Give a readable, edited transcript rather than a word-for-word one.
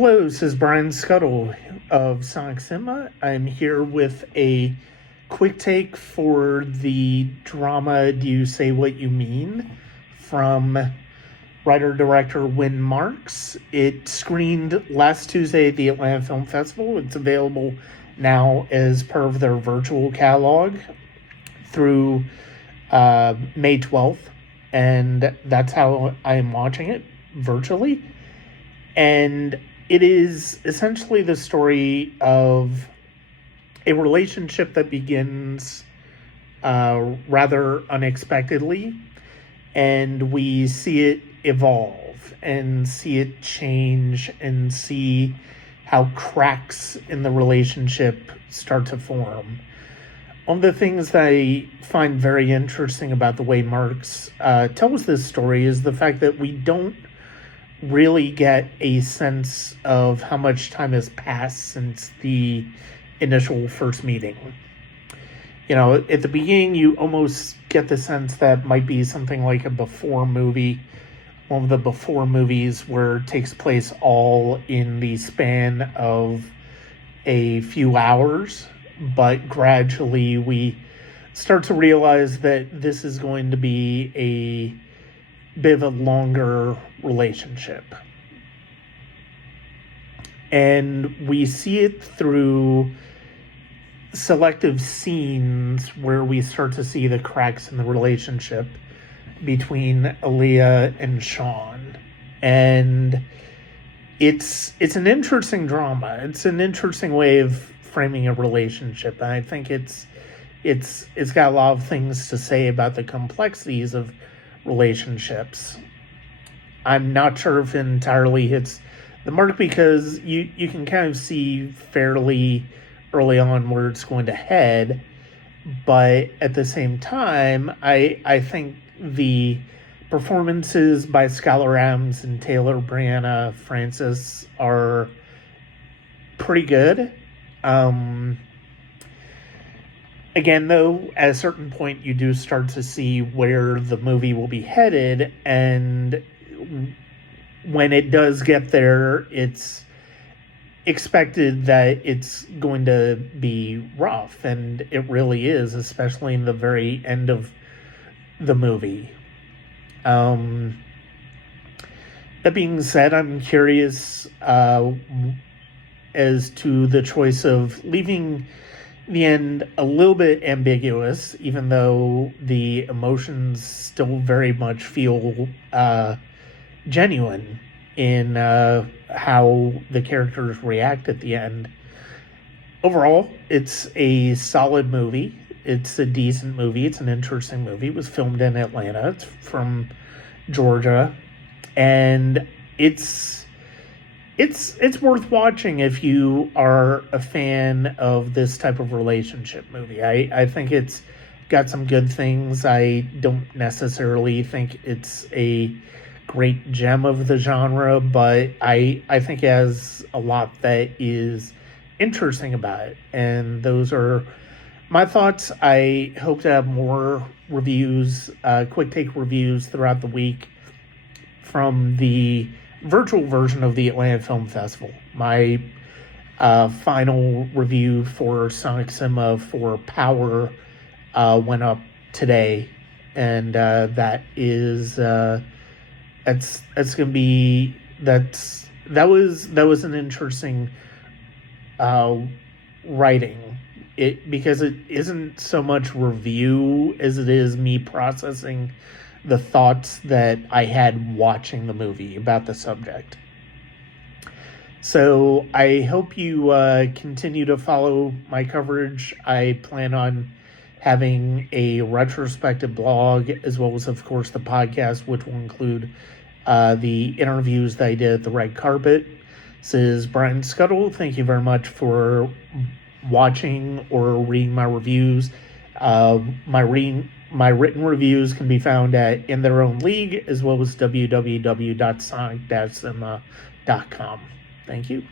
Hello, this is Brian Scuttle of Sonic Cinema. I'm here with a quick take for the drama Do You Say What You Mean from writer-director Wynn Marks. It screened last Tuesday at the Atlanta Film Festival. It's available now as part of their virtual catalog through May 12th, and that's how I am watching it, virtually. And it is essentially the story of a relationship that begins rather unexpectedly, and we see it evolve and see it change and see how cracks in the relationship start to form. One of the things that I find very interesting about the way Marks tells this story is the fact that we don't really get a sense of how much time has passed since the initial first meeting. You know, at the beginning, you almost get the sense that might be something like a before movie, one of the before movies where it takes place all in the span of a few hours, but gradually we start to realize that this is going to be a bit of a longer relationship. And we see it through selective scenes where we start to see the cracks in the relationship between Aaliyah and Sean. And it's an interesting drama. It's an interesting way of framing a relationship. And I think it's got a lot of things to say about the complexities of relationships. I'm not sure if it entirely hits the mark because you can kind of see fairly early on where it's going to head, but at the same time, I think the performances by Skylar Adams and Taylor Brianna Francis are pretty good. Again, though, at a certain point, you do start to see where the movie will be headed, and when it does get there, it's expected that it's going to be rough, and it really is, especially in the very end of the movie. That being said, I'm curious as to the choice of leaving the end a little bit ambiguous, even though the emotions still very much feel genuine in how the characters react at the end. Overall, it's a solid movie. It's a decent movie. It's an interesting movie. It was filmed in Atlanta. It's from Georgia, and it's worth watching if you are a fan of this type of relationship movie. I think it's got some good things. I don't necessarily think it's a great gem of the genre, but I think it has a lot that is interesting about it. And those are my thoughts. I hope to have more reviews, quick take reviews throughout the week from the virtual version of the Atlanta Film Festival. My final review for Sonic Cinema for Power went up today, and that was an interesting writing. Because it isn't so much review as it is me processing the thoughts that I had watching the movie about the subject. So I hope you continue to follow my coverage. I plan on having a retrospective blog as well as, of course, the podcast, which will include the interviews that I did at the red carpet. This is Brian Scuttle. Thank you very much for watching or reading my reviews. My written reviews can be found at In Their Own League, as well as www.sonic-cinema.com. Thank you.